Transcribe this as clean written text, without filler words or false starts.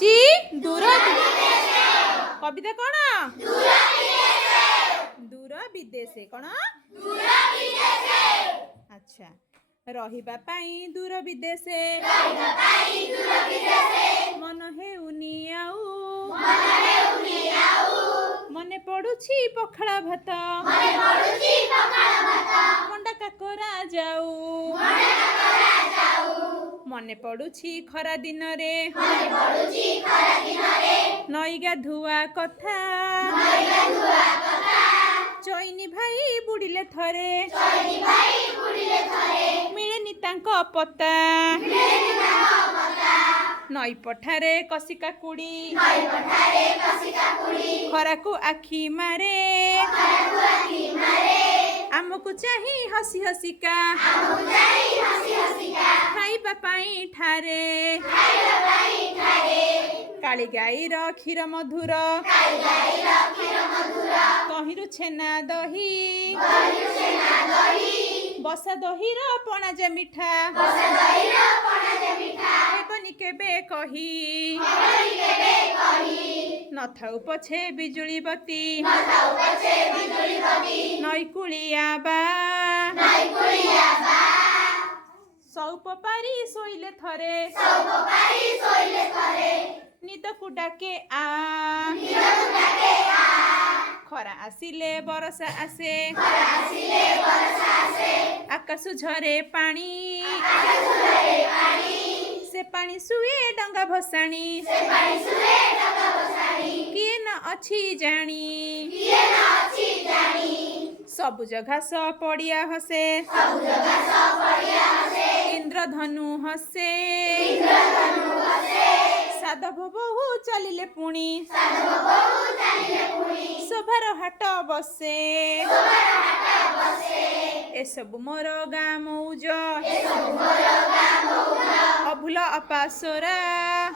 ପଡ଼ୁଛି ଦୂର କବିତା କ'ଣ ଦୂର ବିଦେଶେ କ'ଣ ଆଚ୍ଛା ରହିବା ପାଇଁ ଦୂର ବିଦେଶେ ମନ ହେଉନି ଆଉ ମନେ ପଡ଼ୁଛି ପଖାଳ ଭାତ ମଣ୍ଡା କାକରା ଯାଉ ମନେ ପଡ଼ୁଛି ଖରା ଦିନରେ ନଈ ଗାଧୁଆ କଥା ଚଇନି ଭାଇ ବୁଡ଼ିଲେ ଥରେ ମିଳେନି ତାଙ୍କ ପତା ନଈ ପଠାରେ କଷି କାକୁଡ଼ି ଖରାକୁ ଆଖି ମାରେ ଆମକୁ ଚାହିଁ ହସି ହସିକା ଖାଇବା ପାଇଁ ଠାରେ କାଳି ଗାଈର କ୍ଷୀର ମଧୁର ତହିଁରୁ ଛେନା ଦହି ବସା ଦହିର ପଣା ଯେ ମିଠା ହେବନି କେବେ କହି ନଥାଉ ପଛେ ବିଜୁଳି ବତି ନଈକୂଳିଆ ବା ସଉପ ପାରି ଶୋଇଲେ ଥରେ ନିଦକୁ ଡାକେ ଆ ଖରା ଆସିଲେ ବରଷା ଆସେ ଆକାଶ ଝରେ ପାଣି ସେ ପାଣି ଶୁଏ ଡଙ୍ଗା ଭସାଣି କିଏ ନ ଅଛି ଜାଣି ସବୁଜ ଘାସ ପଡ଼ିଆ ହସେ ଇନ୍ଦ୍ରଧନୁ ହସେ ସାଧବ ବୋହୂ ଚାଲିଲେ ପୁଣି ଶୋଭାର ହାଟ ବସେ ଏସବୁ ମୋର ଗାଁ ମଉଜ ଅଭୁଲ ଅପାସରା